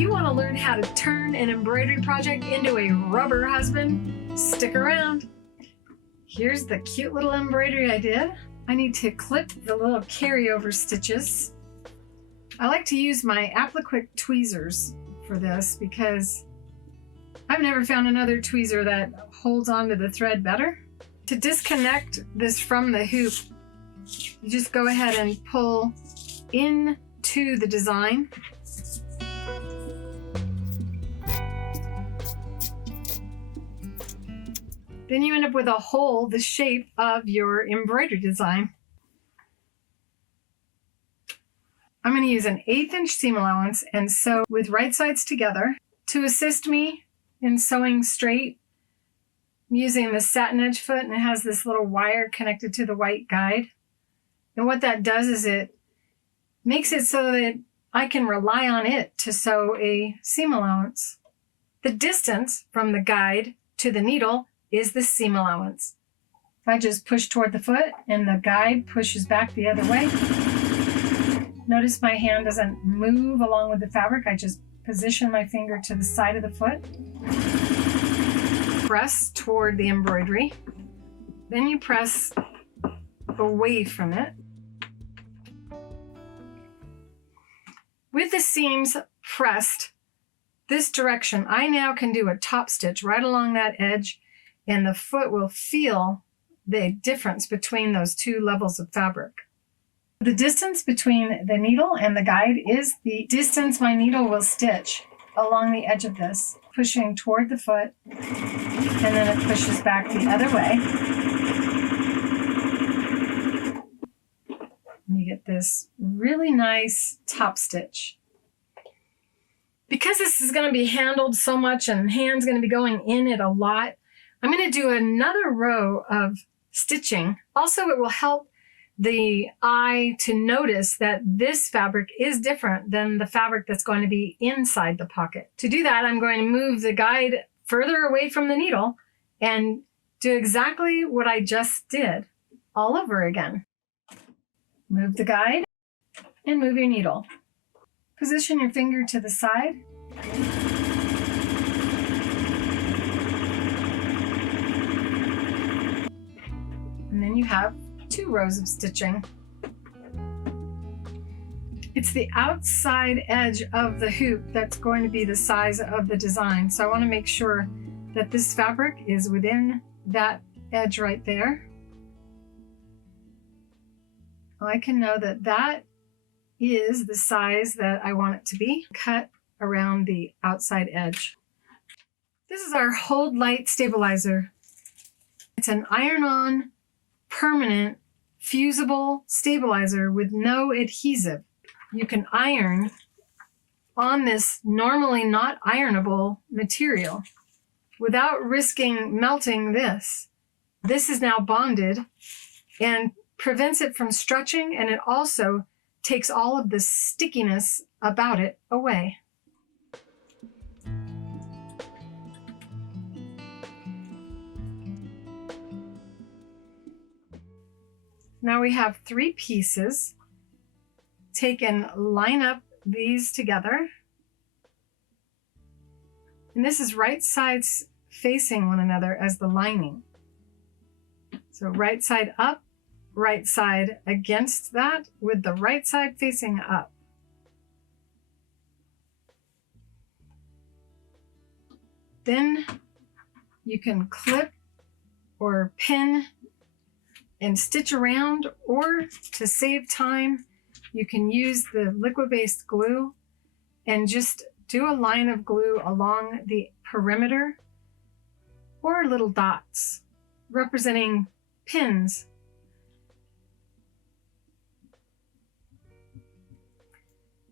you want to learn how to turn an embroidery project into a rubber husband, stick around. Here's the cute little embroidery I did. I need to clip the little carryover stitches. I like to use my applique tweezers for this because I've never found another tweezer that holds onto the thread better. To disconnect this from the hoop, you just go ahead and pull into the design. Then you end up with a hole the shape of your embroidery design. I'm going to use an 1/8 inch seam allowance and sew with right sides together. To assist me in sewing straight, I'm using the Satinedge Foot, and it has this little wire connected to the white guide. And what that does is it makes it so that I can rely on it to sew a seam allowance. The distance from the guide to the needle is the seam allowance. If I just push toward the foot and the guide pushes back the other way, notice my hand doesn't move along with the fabric. I just position my finger to the side of the foot. Press toward the embroidery. Then you press away from it. With the seams pressed this direction, I now can do a top stitch right along that edge, and the foot will feel the difference between those two levels of fabric. The distance between the needle and the guide is the distance my needle will stitch along the edge of this, pushing toward the foot, and then it pushes back the other way. And you get this really nice top stitch. Because this is going to be handled so much and hands going to be going in it a lot, I'm going to do another row of stitching. Also, it will help the eye to notice that this fabric is different than the fabric that's going to be inside the pocket. To do that, I'm going to move the guide further away from the needle and do exactly what I just did all over again. Move the guide and move your needle. Position your finger to the side. And then you have 2 rows of stitching. It's the outside edge of the hoop that's going to be the size of the design. So I want to make sure that this fabric is within that edge right there. I can know that that is the size that I want it to be. Cut around the outside edge. This is our Hold Light stabilizer. It's an iron-on permanent fusible stabilizer with no adhesive. You can iron on this normally not ironable material without risking melting this. This is now bonded and prevents it from stretching, and it also takes all of the stickiness about it away. Now we have 3 pieces. Take and line up these together. And this is right sides facing one another as the lining. So right side up, right side against that, with the right side facing up. Then you can clip or pin and stitch around, or to save time, you can use the liquid-based glue and just do a line of glue along the perimeter, or little dots representing pins.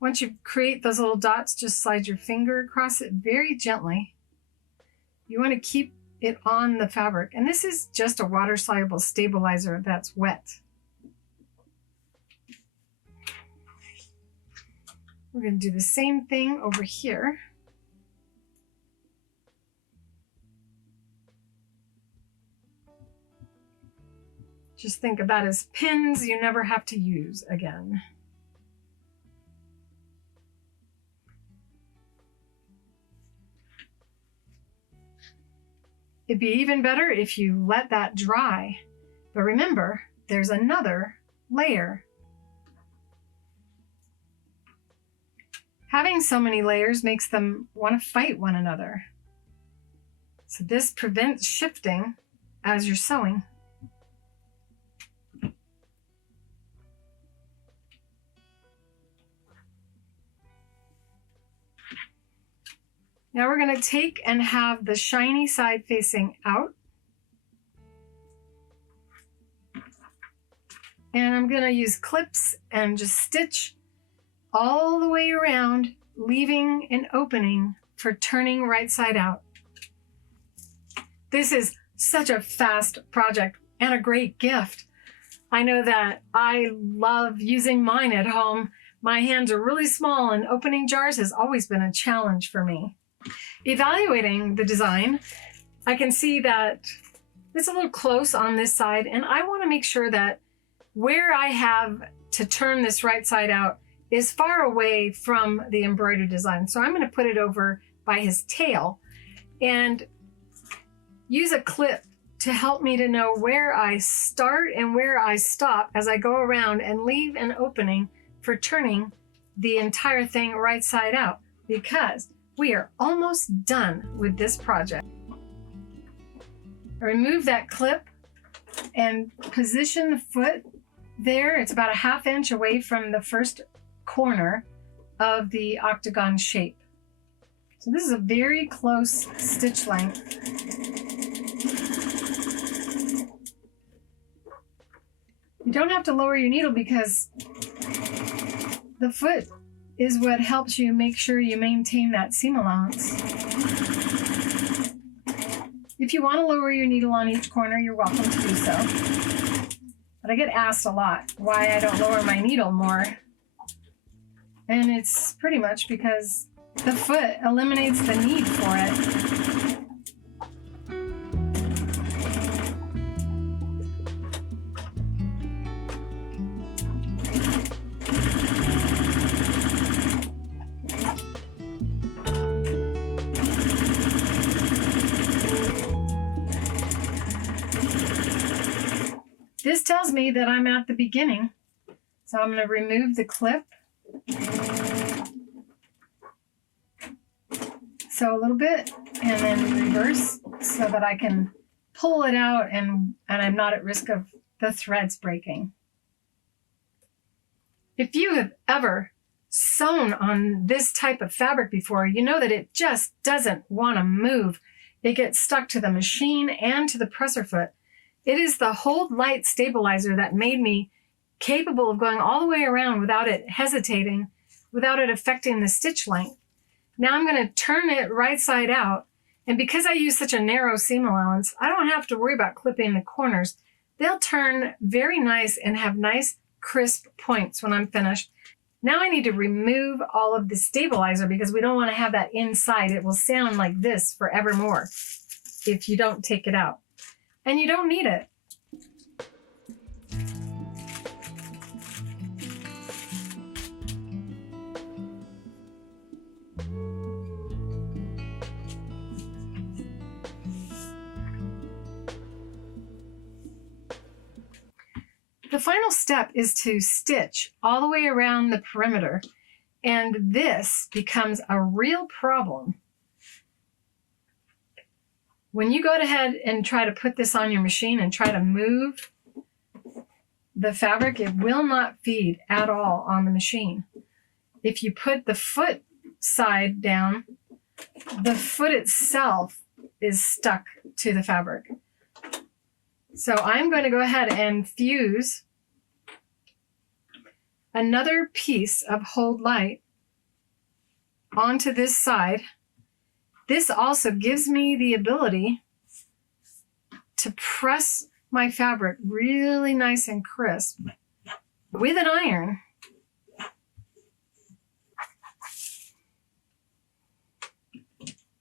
Once you create those little dots, just slide your finger across it very gently. You want to keep it on the fabric. And this is just a water-soluble stabilizer that's wet. We're going to do the same thing over here. Just think of that as pins you never have to use again. It'd be even better if you let that dry. But remember, there's another layer. Having so many layers makes them want to fight one another. So this prevents shifting as you're sewing. Now we're going to take and have the shiny side facing out. And I'm going to use clips and just stitch all the way around, leaving an opening for turning right side out. This is such a fast project and a great gift. I know that I love using mine at home. My hands are really small and opening jars has always been a challenge for me. Evaluating the design, I can see that it's a little close on this side, and I want to make sure that where I have to turn this right side out is far away from the embroidered design. So I'm going to put it over by his tail and use a clip to help me to know where I start and where I stop as I go around and leave an opening for turning the entire thing right side out, because we are almost done with this project. Remove that clip and position the foot there. It's about a ½ inch away from the first corner of the octagon shape. So this is a very close stitch length. You don't have to lower your needle because the foot is what helps you make sure you maintain that seam allowance. If you want to lower your needle on each corner, you're welcome to do so. But I get asked a lot why I don't lower my needle more. And it's pretty much because the foot eliminates the need for it. This tells me that I'm at the beginning. So I'm going to remove the clip. Sew a little bit and then reverse so that I can pull it out and I'm not at risk of the threads breaking. If you have ever sewn on this type of fabric before, you know that it just doesn't want to move. It gets stuck to the machine and to the presser foot. It is the hold light stabilizer that made me capable of going all the way around without it hesitating, without it affecting the stitch length. Now I'm going to turn it right side out, and because I use such a narrow seam allowance, I don't have to worry about clipping the corners. They'll turn very nice and have nice crisp points when I'm finished. Now I need to remove all of the stabilizer because we don't want to have that inside. It will sound like this forevermore if you don't take it out. And you don't need it. The final step is to stitch all the way around the perimeter, and this becomes a real problem. When you go ahead and try to put this on your machine and try to move the fabric, it will not feed at all on the machine. If you put the foot side down, the foot itself is stuck to the fabric. So I'm going to go ahead and fuse another piece of hold light onto this side. This also gives me the ability to press my fabric really nice and crisp with an iron.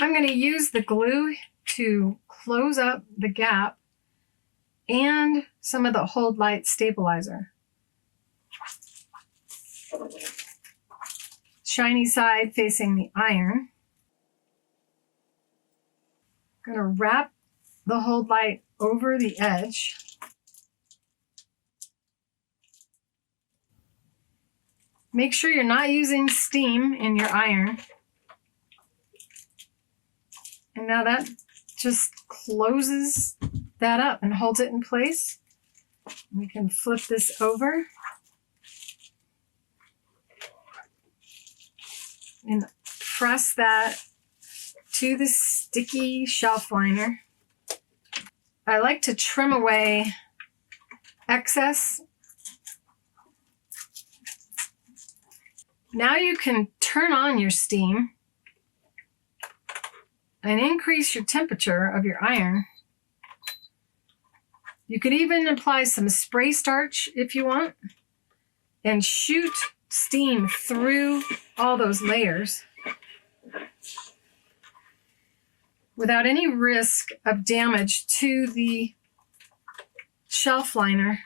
I'm going to use the glue to close up the gap and some of the hold light stabilizer. Shiny side facing the iron. I'm going to wrap the hold light over the edge. Make sure you're not using steam in your iron. And now that just closes that up and holds it in place. We can flip this over and press that to the sticky shelf liner. I like to trim away excess. Now you can turn on your steam and increase your temperature of your iron. You could even apply some spray starch if you want and shoot steam through all those layers without any risk of damage to the shelf liner,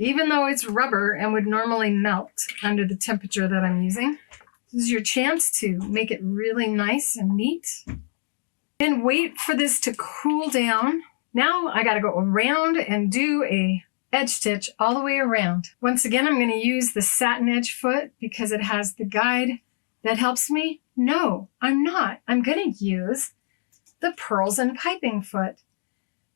even though it's rubber and would normally melt under the temperature that I'm using. This is your chance to make it really nice and neat. Then wait for this to cool down. Now I gotta go around and do a edge stitch all the way around. Once again, I'm gonna use the Satinedge Foot because it has the guide that helps me. No, I'm not. I'm gonna use the Pearls and Piping Foot.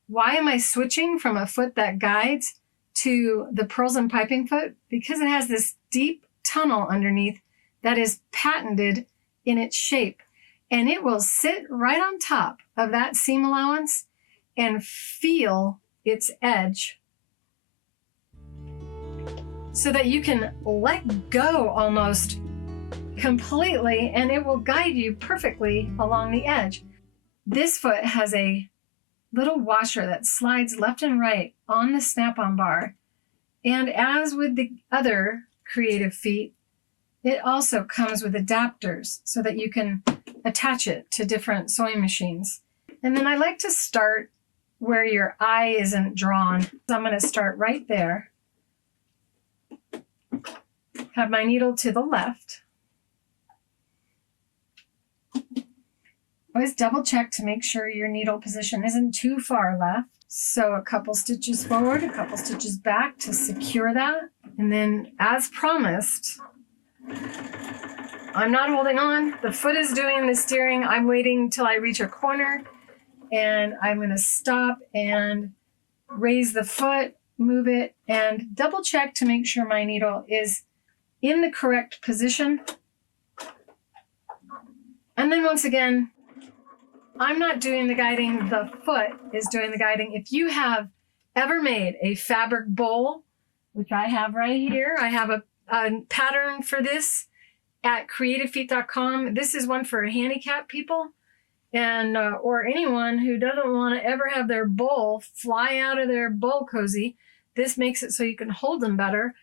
Why am I switching from a foot that guides to the Pearls and Piping Foot? Because it has this deep tunnel underneath that is patented in its shape, and it will sit right on top of that seam allowance and feel its edge so that you can let go almost completely and it will guide you perfectly along the edge. This foot has a little washer that slides left and right on the snap-on bar, and as with the other Creative Feet, it also comes with adapters so that you can attach it to different sewing machines. And then I like to start where your eye isn't drawn. So I'm going to start right there. Have my needle to the left. Always double check to make sure your needle position isn't too far left. So a couple stitches forward, a couple stitches back to secure that. And then as promised, I'm not holding on. The foot is doing the steering. I'm waiting till I reach a corner and I'm going to stop and raise the foot, move it, and double check to make sure my needle is in the correct position. And then once again, I'm not doing the guiding, the foot is doing the guiding. If you have ever made a fabric bowl, which I have right here, I have a pattern for this at creativefeet.com. This is one for handicapped people and or anyone who doesn't want to ever have their bowl fly out of their bowl cozy. This makes it so you can hold them better.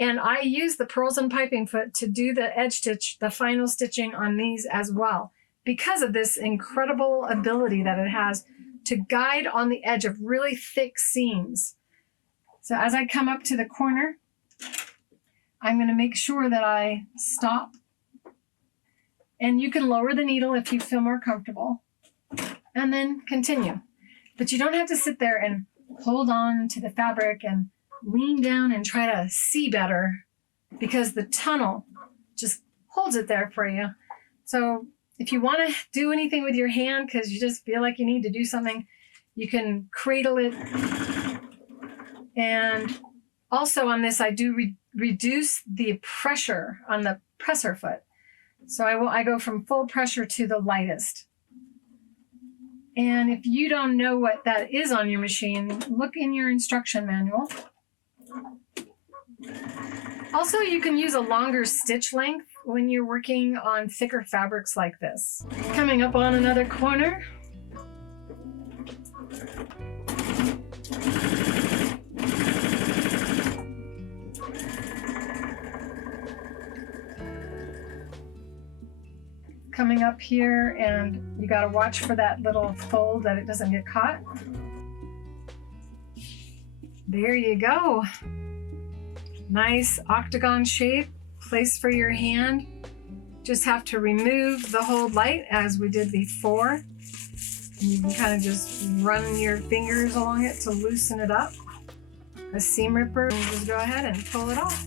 And I use the Pearls and Piping Foot to do the edge stitch, the final stitching on these as well, because of this incredible ability that it has to guide on the edge of really thick seams. So as I come up to the corner, I'm going to make sure that I stop. And you can lower the needle if you feel more comfortable and then continue. But you don't have to sit there and hold on to the fabric and lean down and try to see better because the tunnel just holds it there for you. So if you want to do anything with your hand because you just feel like you need to do something, you can cradle it. And also on this, I do reduce the pressure on the presser foot. So I go from full pressure to the lightest. And if you don't know what that is on your machine, look in your instruction manual. Also, you can use a longer stitch length when you're working on thicker fabrics like this. Coming up on another corner. Coming up here, and you got to watch for that little fold that it doesn't get caught. There you go. Nice octagon shape, place for your hand. Just have to remove the hold light as we did before. You can kind of just run your fingers along it to loosen it up. A seam ripper, and just go ahead and pull it off.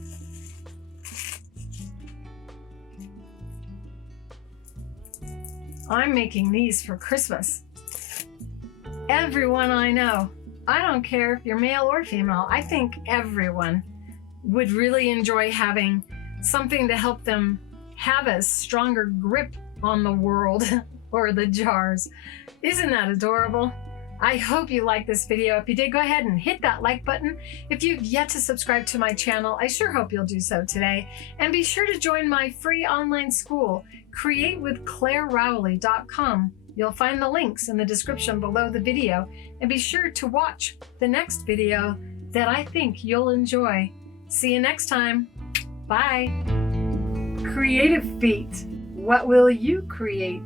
I'm making these for Christmas. Everyone I know, I don't care if you're male or female, I think everyone would really enjoy having something to help them have a stronger grip on the world or the jars. Isn't that adorable? I hope you liked this video. If you did, go ahead and hit that like button. If you've yet to subscribe to my channel, I sure hope you'll do so today. And be sure to join my free online school, createwithclarerowley.com. You'll find the links in the description below the video. And be sure to watch the next video that I think you'll enjoy. See you next time. Bye. Creative feet. What will you create?